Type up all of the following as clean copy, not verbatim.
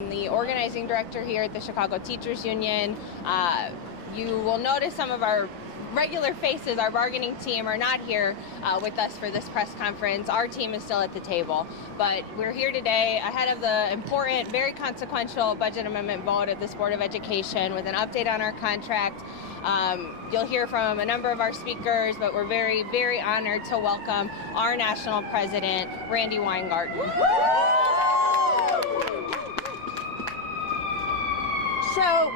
I'm the organizing director here at the Chicago Teachers Union. You will notice some of our regular faces, our bargaining team, are not here with us for this press conference. Our team is still at the table, but we're here today ahead of the important, very consequential budget amendment vote at this Board of Education with an update on our contract. You'll hear from a number of our speakers, but we're very, very honored to welcome our national president, Randy Weingarten. So,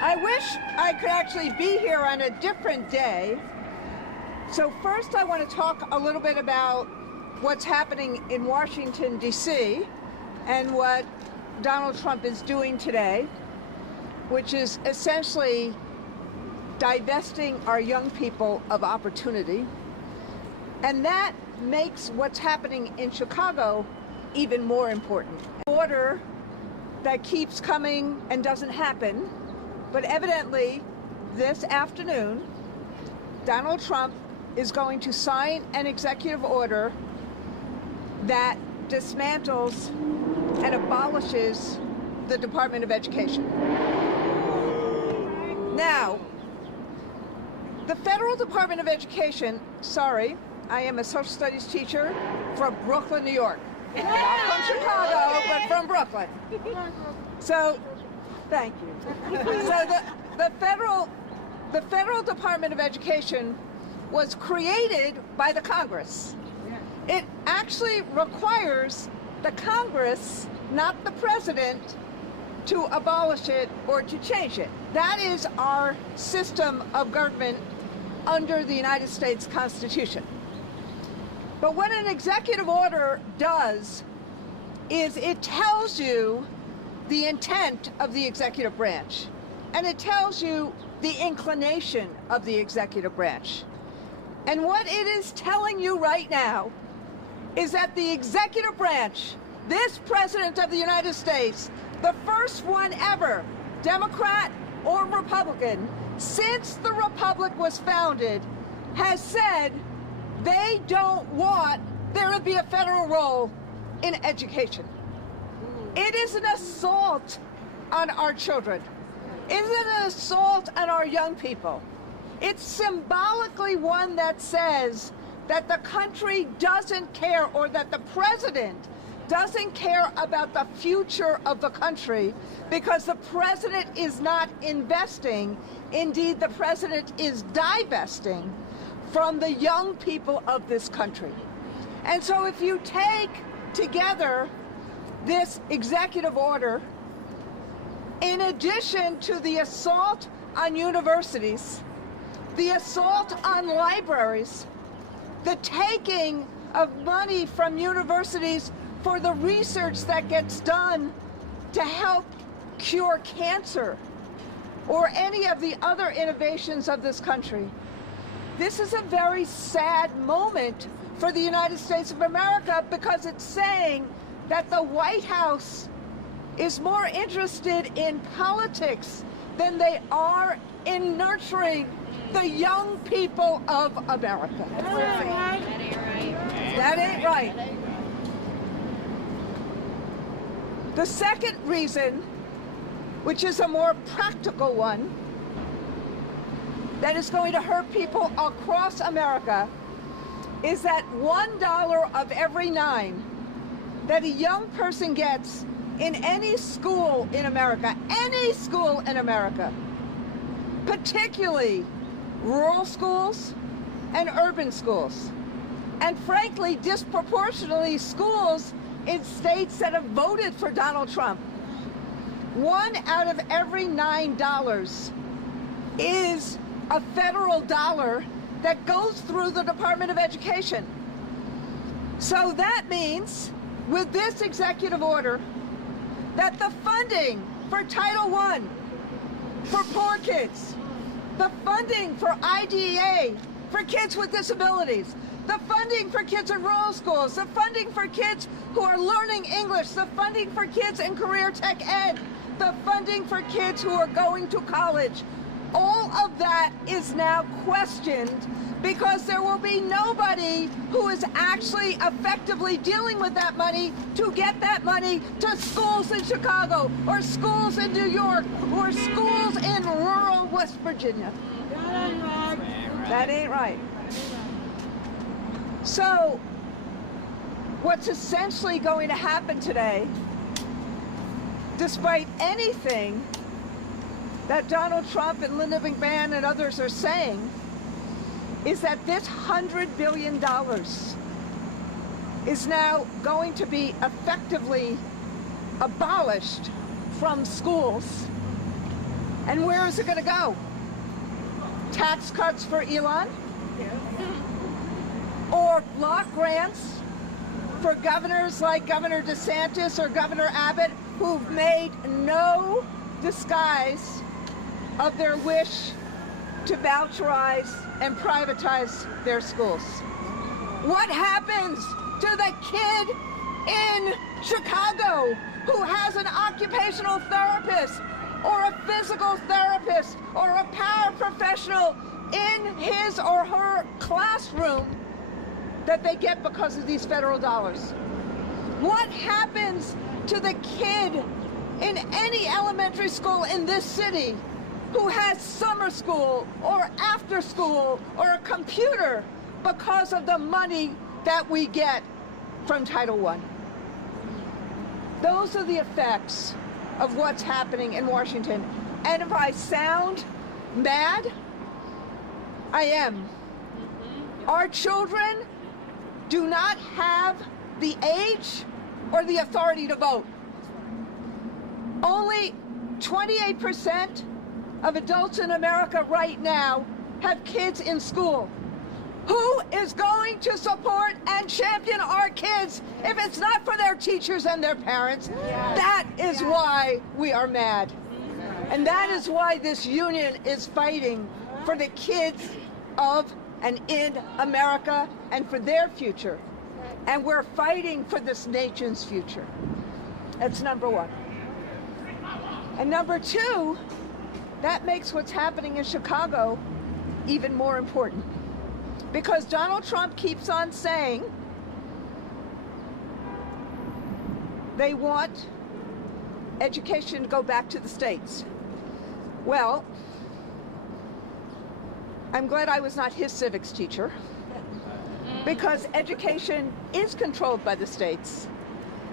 I wish I could actually be here on a different day. So first I want to talk a little bit about what's happening in Washington, D.C. and what Donald Trump is doing today, which is essentially divesting our young people of opportunity. And that makes what's happening in Chicago even more important. An order that keeps coming and doesn't happen. But evidently, this afternoon, Donald Trump is going to sign an executive order that dismantles and abolishes the Department of Education. Now, the Federal Department of Education, sorry, I am a social studies teacher from Brooklyn, New York. Not from Chicago, but from Brooklyn. So, thank you. So the Federal Department of Education was created by the Congress. It actually requires the Congress, not the president, to abolish it or to change it. That is our system of government under the United States Constitution. But what an executive order does is it tells you the intent of the executive branch, and it tells you the inclination of the executive branch. And what it is telling you right now is that the executive branch, this President of the United States, the first one ever, Democrat or Republican, since the Republic was founded, has said they don't want there to be a federal role in education. It is an assault on our children. It is an assault on our young people. It's symbolically one that says that the country doesn't care, or that the president doesn't care about the future of the country, because the president is not investing. Indeed, the president is divesting from the young people of this country. And so if you take together this executive order, in addition to the assault on universities, the assault on libraries, the taking of money from universities for the research that gets done to help cure cancer or any of the other innovations of this country, this is a very sad moment for the United States of America, because it's saying that the White House is more interested in politics than they are in nurturing the young people of America. That ain't right. That ain't right. The second reason, which is a more practical one, that is going to hurt people across America, is that $1 of every 9 that a young person gets in any school in America, particularly rural schools and urban schools, and frankly, disproportionately schools in states that have voted for Donald Trump, 1 out of every $9 is a federal dollar that goes through the Department of Education. So that means, with this executive order, that the funding for Title I, for poor kids, the funding for IDEA, for kids with disabilities, the funding for kids in rural schools, the funding for kids who are learning English, the funding for kids in career tech ed, the funding for kids who are going to college, all of that is now questioned because there will be nobody who is actually effectively dealing with that money to get that money to schools in Chicago or schools in New York or schools in rural West Virginia. That ain't right. So, what's essentially going to happen today, despite anything that Donald Trump and Linda McMahon and others are saying, is that this $100 billion is now going to be effectively abolished from schools. And where is it going to go? Tax cuts for Elon? Or block grants for governors like Governor DeSantis or Governor Abbott, who've made no disguise of their wish to voucherize and privatize their schools. What happens to the kid in Chicago who has an occupational therapist or a physical therapist or a paraprofessional in his or her classroom that they get because of these federal dollars? What happens to the kid in any elementary school in this city who has summer school or after school or a computer because of the money that we get from Title I? Those are the effects of what's happening in Washington. And if I sound mad, I am. Our children do not have the age or the authority to vote. Only 28% of adults in America right now have kids in school. Who is going to support and champion our kids if it's not for their teachers and their parents? That is why we are mad. And that is why this union is fighting for the kids of and in America and for their future. And we're fighting for this nation's future. That's number one. And number two, that makes what's happening in Chicago even more important. Because Donald Trump keeps on saying they want education to go back to the states. Well, I'm glad I was not his civics teacher, because education is controlled by the states,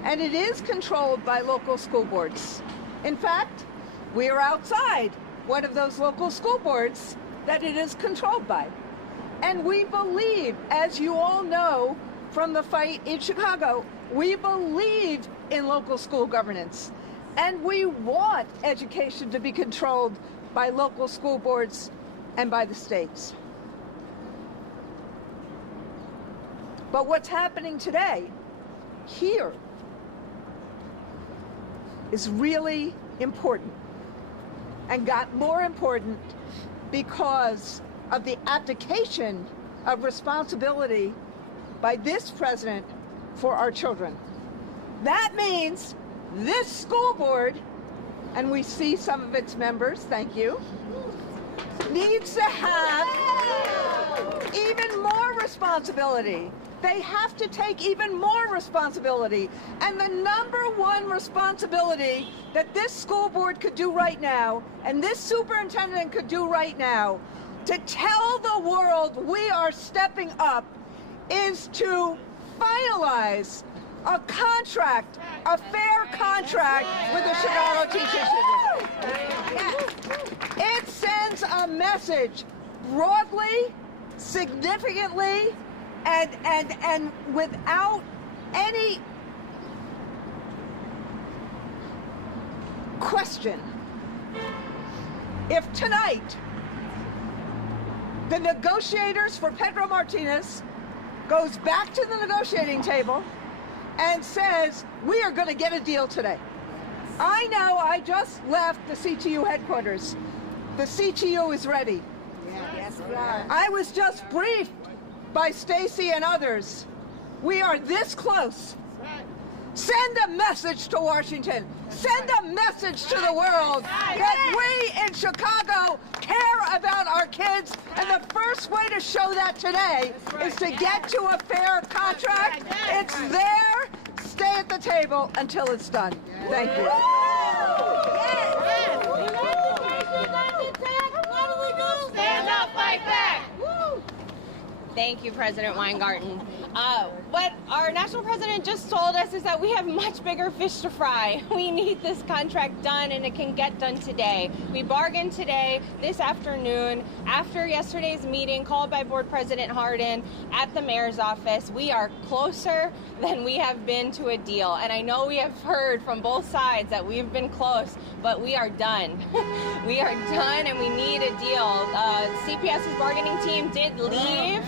and it is controlled by local school boards. In fact, we are outside one of those local school boards that it is controlled by. And we believe, as you all know from the fight in Chicago, we believe in local school governance. And we want education to be controlled by local school boards and by the states. But what's happening today, here, is really important, and got more important because of the abdication of responsibility by this president for our children. That means this school board, and we see some of its members, thank you, needs to have even more responsibility. They have to take even more responsibility. And the number one responsibility that this school board could do right now, and this superintendent could do right now, to tell the world we are stepping up, is to finalize a contract, a fair contract with the Chicago Teachers Union. It sends a message broadly, significantly, and without any question. If tonight the negotiators for Pedro Martinez goes back to the negotiating table and says, we are going to get a deal today. I know, I just left the CTU headquarters. The CTU is ready. Yes, we are. I was just briefed by Stacy and others. We are this close. Send a message to Washington. Send a message to the world that we in Chicago care about our kids. And the first way to show that today is to get to a fair contract. It's there. Stay at the table until it's done. Thank you. Stand up, fight back. Thank you, President Weingarten. What our national president just told us is that we have much bigger fish to fry. We need this contract done, and it can get done today. We bargained today, this afternoon, after yesterday's meeting called by Board President Hardin at the mayor's office. We are closer than we have been to a deal. And I know we have heard from both sides that we've been close, but we are done. We are done, and we need a deal. CPS's bargaining team did leave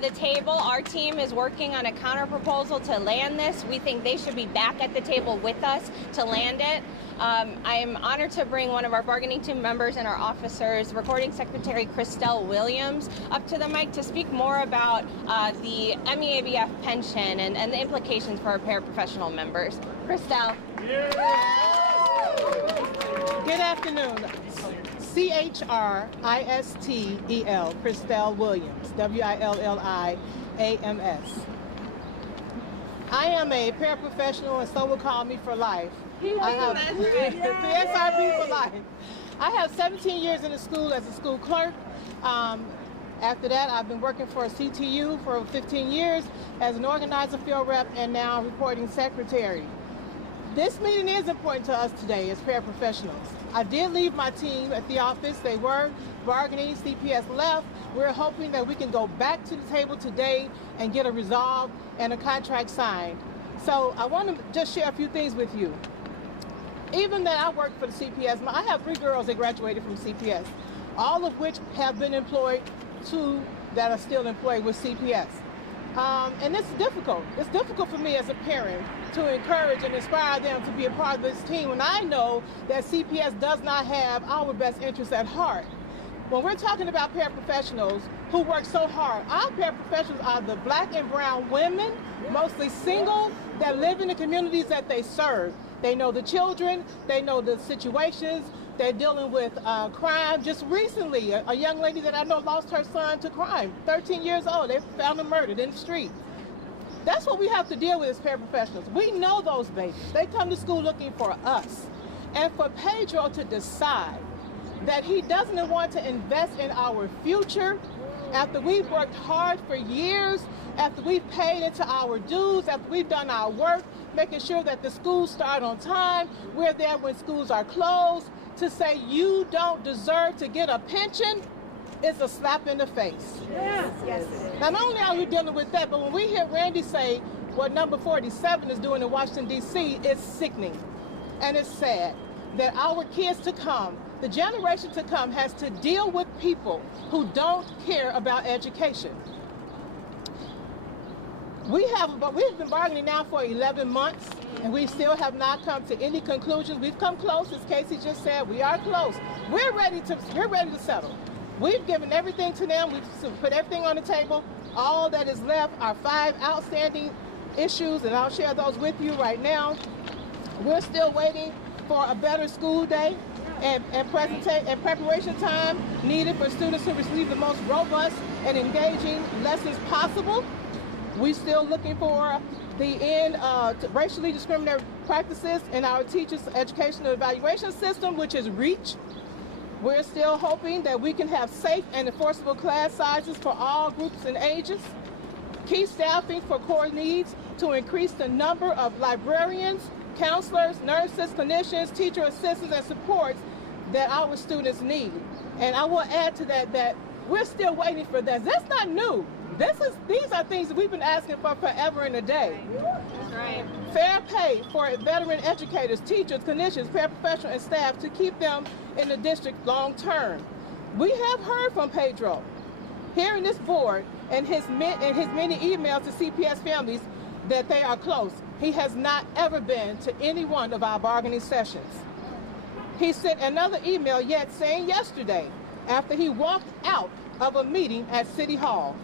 the table. Our team is working on a counter proposal to land this. We think they should be back at the table with us to land it. I am honored to bring one of our bargaining team members and our officers, Recording Secretary Christelle Williams, up to the mic to speak more about the MEABF pension and the implications for our paraprofessional members. Christelle. Good afternoon. CHRISTEL, Christelle Williams, WILLIAMS. I am a paraprofessional, and some will call me for life. I have CSRP for life. I have 17 years in the school as a school clerk. After that, I've been working for CTU for 15 years as an organizer, field rep, and now reporting secretary. This meeting is important to us today as paraprofessionals. I did leave my team at the office. They were bargaining. CPS left. We're hoping that we can go back to the table today and get a resolve and a contract signed. So I want to just share a few things with you. Even that I work for the CPS, I have 3 girls that graduated from CPS, all of which have been employed, 2 that are still employed with CPS. And it's difficult. It's difficult for me as a parent to encourage and inspire them to be a part of this team when I know that CPS does not have our best interests at heart. When we're talking about paraprofessionals who work so hard, our paraprofessionals are the Black and brown women, mostly single, that live in the communities that they serve. They know the children, they know the situations, they're dealing with crime. Just recently, a young lady that I know lost her son to crime, 13 years old. They found him murdered in the street. That's what we have to deal with as paraprofessionals. We know those babies. They come to school looking for us. And for Pedro to decide that he doesn't want to invest in our future after we've worked hard for years, after we've paid into our dues, after we've done our work, making sure that the schools start on time, we're there when schools are closed, to say you don't deserve to get a pension is a slap in the face. Yes, yes, it is. Not only are we dealing with that, but when we hear Randy say what number 47 is doing in Washington, D.C., it's sickening. And it's sad that our kids to come, the generation to come, has to deal with people who don't care about education. We've been bargaining now for 11 months, and we still have not come to any conclusions. We've come close, as Casey just said. We are close. We're ready to settle. We've given everything to them. We've put everything on the table. All that is left are 5 outstanding issues, and I'll share those with you right now. We're still waiting for a better school day and preparation time needed for students to receive the most robust and engaging lessons possible. We're still looking for the end to racially discriminatory practices in our teachers' educational evaluation system, which is REACH. We're still hoping that we can have safe and enforceable class sizes for all groups and ages. Key staffing for core needs to increase the number of librarians, counselors, nurses, clinicians, teacher assistants, and supports that our students need. And I will add to that we're still waiting for that. That's not new. These are things that we've been asking for forever and a day. That's right. Fair pay for veteran educators, teachers, clinicians, paraprofessionals, and staff to keep them in the district long term. We have heard from Pedro here in this board and his many emails to CPS families that they are close. He has not ever been to any one of our bargaining sessions. He sent another email yet saying yesterday, after he walked out of a meeting at City Hall,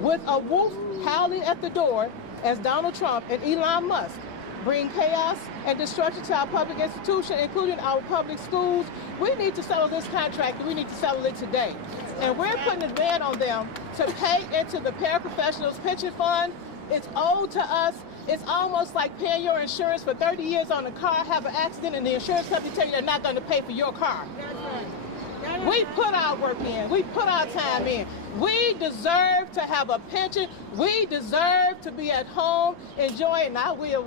with a wolf howling at the door as Donald Trump and Elon Musk bring chaos and destruction to our public institution, including our public schools. We need to settle this contract, and we need to settle it today. And we're putting a demand on them to pay into the paraprofessionals pension fund. It's owed to us. It's almost like paying your insurance for 30 years on a car, have an accident, and the insurance company tell you they're not going to pay for your car. We put our work in. We put our time in. We deserve to have a pension. We deserve to be at home enjoying. Not we'll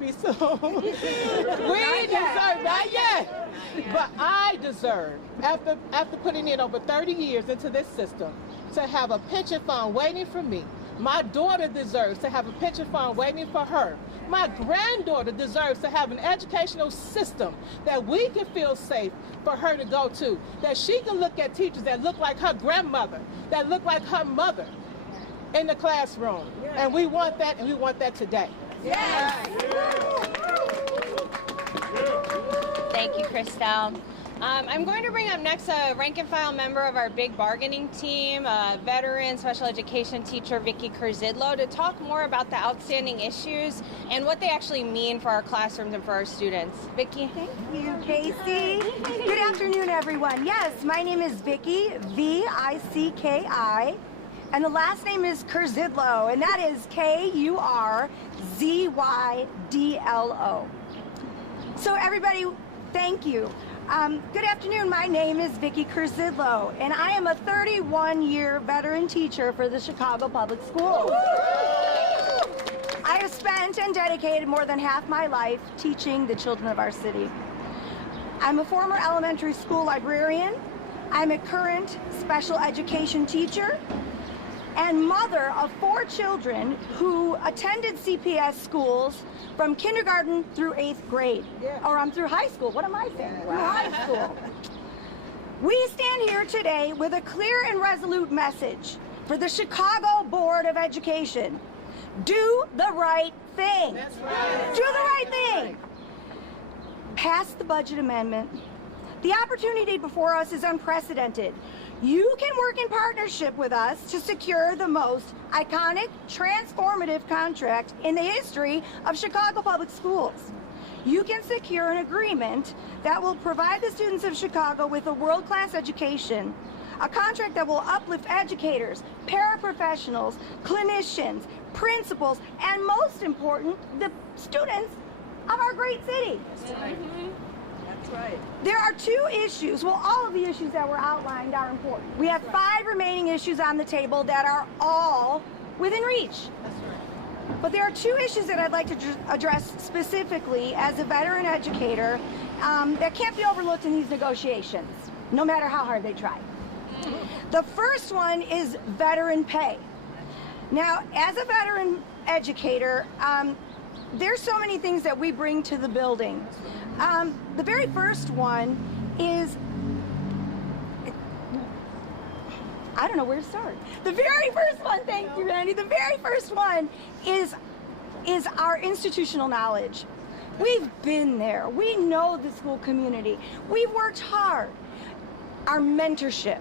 be soon. We deserve, not yet. But I deserve, after putting in over 30 years into this system, to have a pension fund waiting for me. My daughter deserves to have a pension fund waiting for her. My granddaughter deserves to have an educational system that we can feel safe for her to go to, that she can look at teachers that look like her grandmother, that look like her mother in the classroom. Yes. And we want that, and we want that today. Yes. Thank you, Christelle. I'm going to bring up next a rank and file member of our big bargaining team, veteran special education teacher Vicki Kurzidlo, to talk more about the outstanding issues and what they actually mean for our classrooms and for our students. Vicki? Thank you, Casey. Good afternoon, everyone. Yes, my name is Vicki, V-I-C-K-I, and the last name is Kurzidlo, and that is K-U-R-Z-Y-D-L-O. So everybody, thank you. Good afternoon, my name is Vicki Kurzidlo, and I am a 31-year veteran teacher for the Chicago Public Schools. I have spent and dedicated more than half my life teaching the children of our city. I'm a former elementary school librarian, I'm a current special education teacher, and mother of 4 children who attended CPS schools from kindergarten through 8th grade. Or through high school. What am I saying? Through high school. We stand here today with a clear and resolute message for the Chicago Board of Education. Do the right thing. That's right. Do the right thing. Pass the budget amendment. The opportunity before us is unprecedented. You can work in partnership with us to secure the most iconic, transformative contract in the history of Chicago Public Schools. You can secure an agreement that will provide the students of Chicago with a world-class education, a contract that will uplift educators, paraprofessionals, clinicians, principals, and most important, the students of our great city. Right. There are 2 issues. Well, all of the issues that were outlined are important. We have 5 remaining issues on the table that are all within reach. But there are 2 issues that I'd like to address specifically as a veteran educator that can't be overlooked in these negotiations, no matter how hard they try. The first one is veteran pay. Now, as a veteran educator, there's so many things that we bring to the building. The very first one is, I don't know where to start. The very first one, thank you, Randy. The very first one is our institutional knowledge. We've been there. We know the school community. We've worked hard. Our mentorship.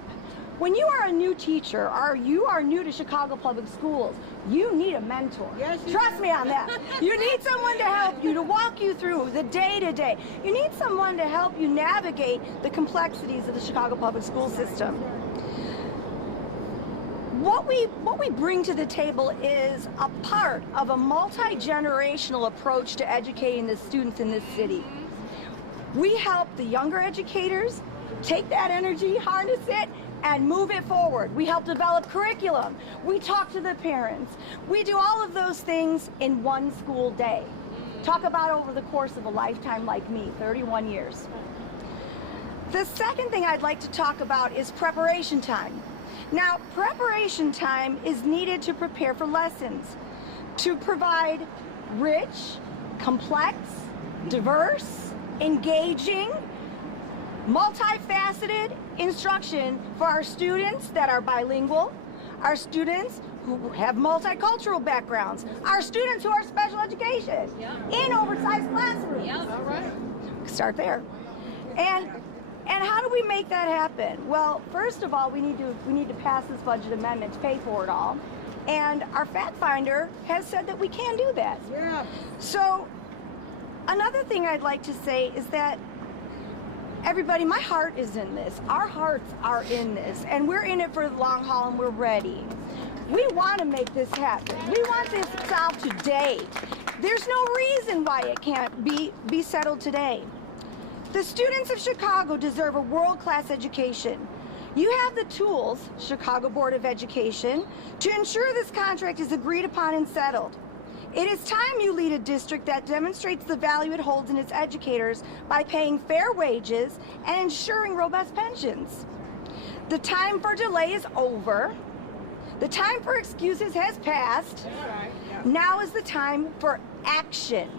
When you are a new teacher or you are new to Chicago Public Schools, you need a mentor. Yes, trust me on that. You need someone to help you, to walk you through the day-to-day. You need someone to help you navigate the complexities of the Chicago Public School system. What we bring to the table is a part of a multi-generational approach to educating the students in this city. We help the younger educators take that energy, harness it, and move it forward. We help develop curriculum. We talk to the parents. We do all of those things in one school day. Talk about over the course of a lifetime like me, 31 years. The second thing I'd like to talk about is preparation time. Now, preparation time is needed to prepare for lessons, to provide rich, complex, diverse, engaging, multifaceted instruction for our students that are bilingual, our students who have multicultural backgrounds, our students who are special education in oversized classrooms. All right. Start there. And how do we make that happen? Well, first of all, we need to pass this budget amendment to pay for it all. And our fact finder has said that we can do that. Yeah. So Another thing I'd like to say is that everybody, my heart is in this. Our hearts are in this, and we're in it for the long haul, and we're ready. We want to make this happen. We want this solved today. There's no reason why it can't be settled today. The students of Chicago deserve a world-class education. You have the tools, Chicago Board of Education, to ensure this contract is agreed upon and settled. It is time you lead a district that demonstrates the value it holds in its educators by paying fair wages and ensuring robust pensions. The time for delay is over. The time for excuses has passed. Now is the time for action.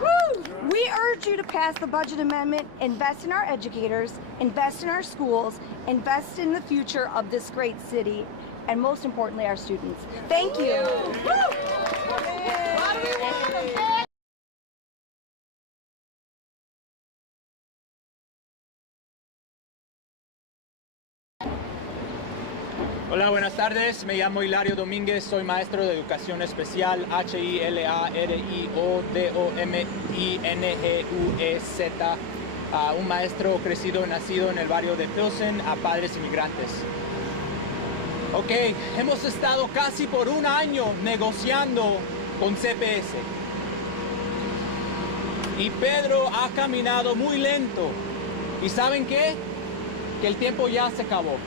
Woo! We urge you to pass the budget amendment, invest in our educators, invest in our schools, invest in the future of this great city, and most importantly, our students. Thank you. Hola, buenas tardes. Me llamo Hilario Domínguez. Soy maestro de educación especial, HILARIODOMINGUEZ. Un maestro crecido y nacido en el barrio de Pilsen a padres inmigrantes. Ok, hemos estado casi por un año negociando con CPS. Y Pedro ha caminado muy lento. ¿Y saben qué? Que el tiempo ya se acabó.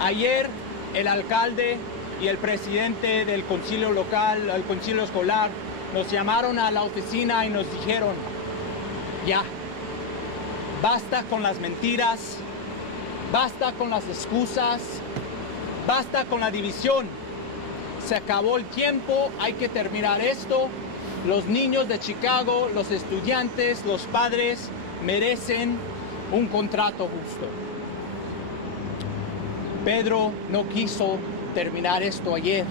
Ayer el alcalde y el presidente del concilio local, el concilio escolar, nos llamaron a la oficina y nos dijeron, ya, basta con las mentiras, basta con las excusas, basta con la división. Se acabó el tiempo, hay que terminar esto. Los niños de Chicago, los estudiantes, los padres merecen un contrato justo. Pedro no quiso terminar esto ayer.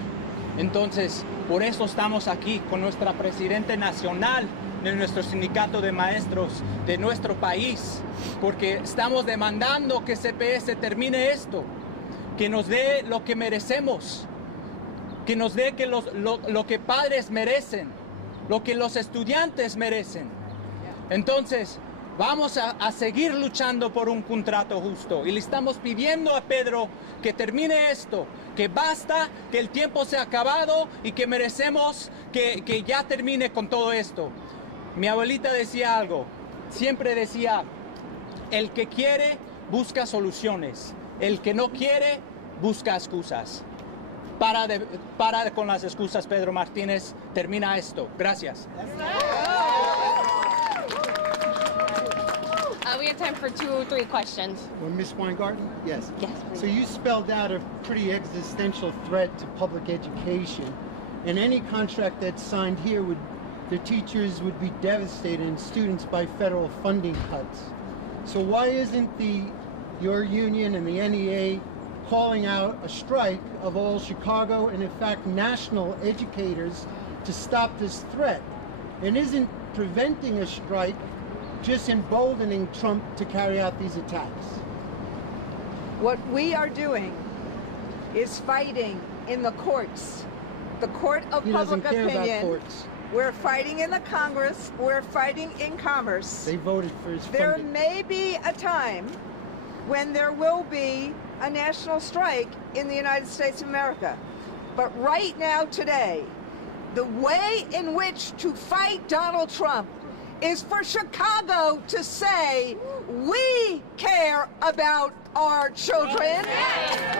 Entonces, por eso estamos aquí con nuestra presidenta nacional de nuestro sindicato de maestros de nuestro país, porque estamos demandando que CPS termine esto, que nos dé lo que merecemos, que nos dé lo que padres merecen, lo que los estudiantes merecen. Entonces, vamos a seguir luchando por un contrato justo y le estamos pidiendo a Pedro que termine esto, que basta, que el tiempo se ha acabado y que merecemos que ya termine con todo esto. Mi abuelita decía algo, siempre decía, el que quiere busca soluciones, el que no quiere busca excusas. Para con las excusas, Pedro Martínez, termina esto. Gracias. We have time for 2 or 3 questions. Well, Ms. Weingarten? Yes. Yes, please. So you spelled out a pretty existential threat to public education, and any contract that's signed here the teachers would be devastated and students by federal funding cuts. So why isn't your union and the NEA calling out a strike of all Chicago and in fact national educators to stop this threat? And isn't preventing a strike just emboldening Trump to carry out these attacks? What we are doing is fighting in the courts, the court of He doesn't public care opinion. about courts. We're fighting in the Congress. We're fighting in commerce. They voted for his There funding. may be a time when there will be a national strike in the United States of America. But right now, today, the way in which to fight Donald Trump is for Chicago to say, we care about our children.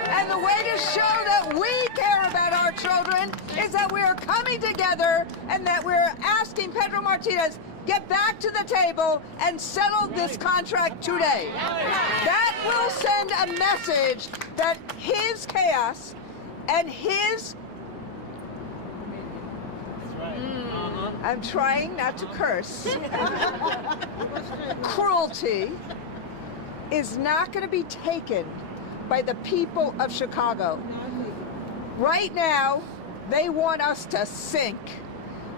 And the way to show that we care about our children is that we are coming together and that we're asking Pedro Martinez, get back to the table and settle this contract today. That will send a message that his chaos and his I'm trying not to curse. Cruelty is not going to be taken by the people of Chicago. Right now, they want us to sink.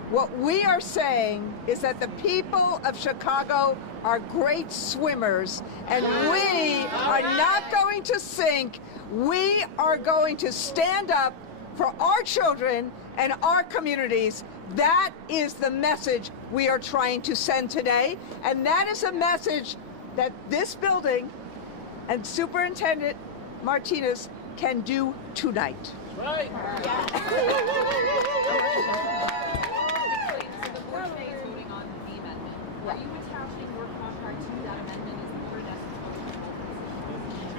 What we are saying is that the people of Chicago are great swimmers, and we are not going to sink. We are going to stand up for our children and our communities. That is the message we are trying to send today, and that is a message that this building and Superintendent Martinez can do tonight. Right.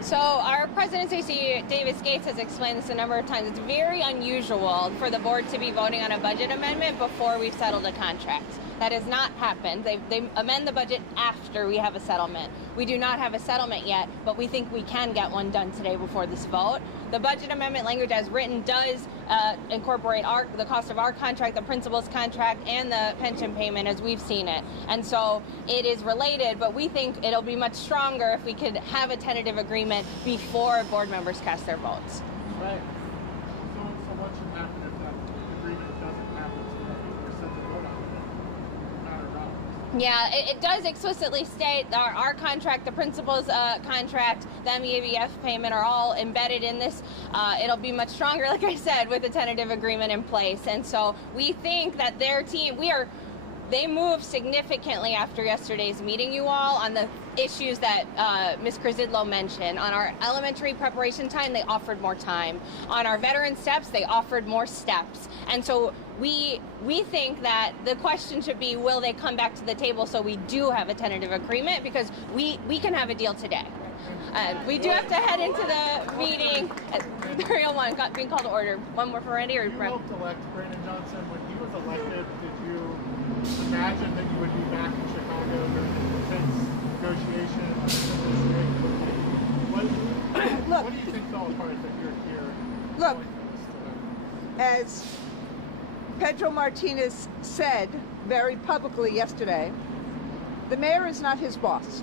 So our President Stacey Davis Gates has explained this a number of times. It's very unusual for the board to be voting on a budget amendment before we've settled a contract. That has not happened. They amend the budget after we have a settlement. We do not have a settlement yet, but we think we can get one done today before this vote. The budget amendment language as written does incorporate the cost of our contract, the principal's contract, and the pension payment as we've seen it. And so it is related, but we think it'll be much stronger if we could have a tentative agreement before board members cast their votes. Right. So what should happen if that agreement doesn't happen so that we're set to vote on it? Not around. Yeah, it does explicitly state our contract, the principal's contract, the MEABF payment are all embedded in this. It'll be much stronger, like I said, with a tentative agreement in place. And so we think that their team, they moved significantly after yesterday's meeting, you all, on the issues that Ms. Krzydlo mentioned. On our elementary preparation time, they offered more time. On our veteran steps, they offered more steps. And so we think that the question should be, will they come back to the table so we do have a tentative agreement? Because we can have a deal today. We do have to head into the meeting. 301 being called to order. One more for Randy or You helped elect Brandon Johnson. When he was elected, did you imagine that you would be back in Chicago during the intense negotiation on this? What do you think fell apart that you're here? Look, as Pedro Martinez said very publicly yesterday, the mayor is not his boss.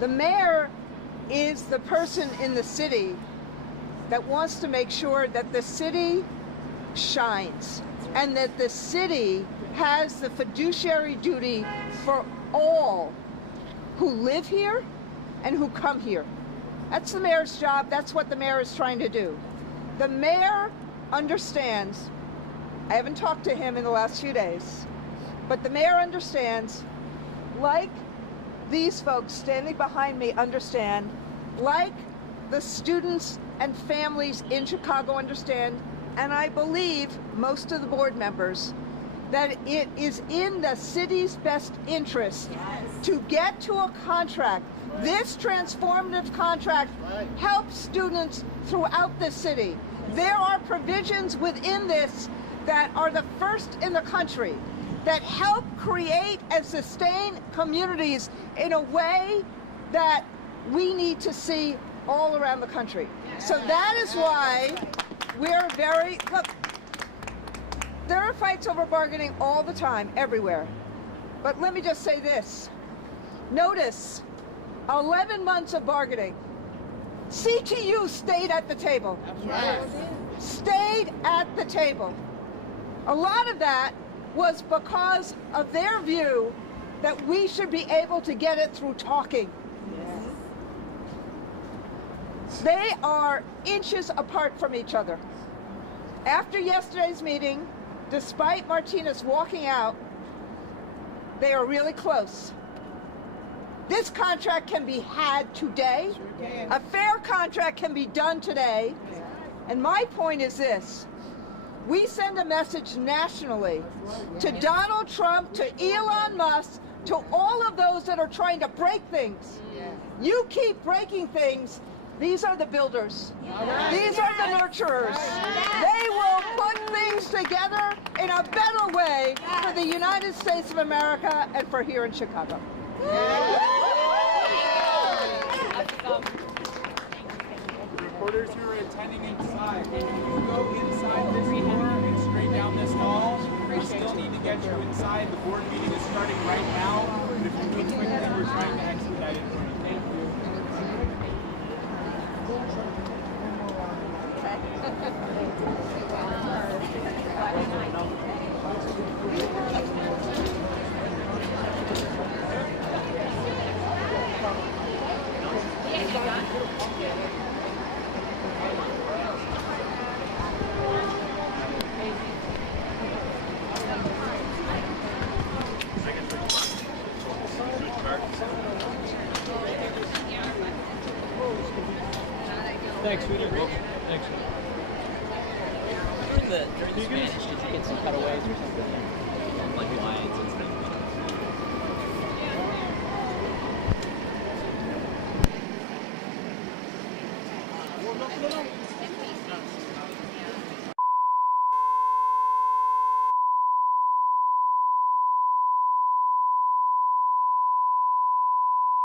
The mayor is the person in the city that wants to make sure that the city shines and that the city has the fiduciary duty for all who live here and who come here. That's the mayor's job. That's what the mayor is trying to do. The mayor understands, I haven't talked to him in the last few days, but the mayor understands, like these folks standing behind me understand, like the students and families in Chicago understand, and I believe most of the board members, that it is in the city's best interest to get to a contract. This transformative contract helps students throughout the city. There are provisions within this that are the first in the country that help create and sustain communities in a way that we need to see all around the country. So that is why we're look, there are fights over bargaining all the time, everywhere. But let me just say this. Notice, 11 months of bargaining. CTU stayed at the table. Stayed at the table. A lot of that was because of their view that we should be able to get it through talking. They are inches apart from each other. After yesterday's meeting, despite Martinez walking out, they are really close. This contract can be had today. A fair contract can be done today. And my point is this. We send a message nationally to Donald Trump, to Elon Musk, to all of those that are trying to break things. You keep breaking things. These are the builders. These are the nurturers. They will put things together in a better way for the United States of America and for here in Chicago. Reporters who are attending inside, if you go inside this door and straight down this hall, we still need to get you inside. The board meeting is starting right now, but if you move quickly, we're trying to expedite it for you. Thank you. Thanks, sweetie. Thanks. During the Spanish, did you get some cutaways or something? Like lines and stuff? No.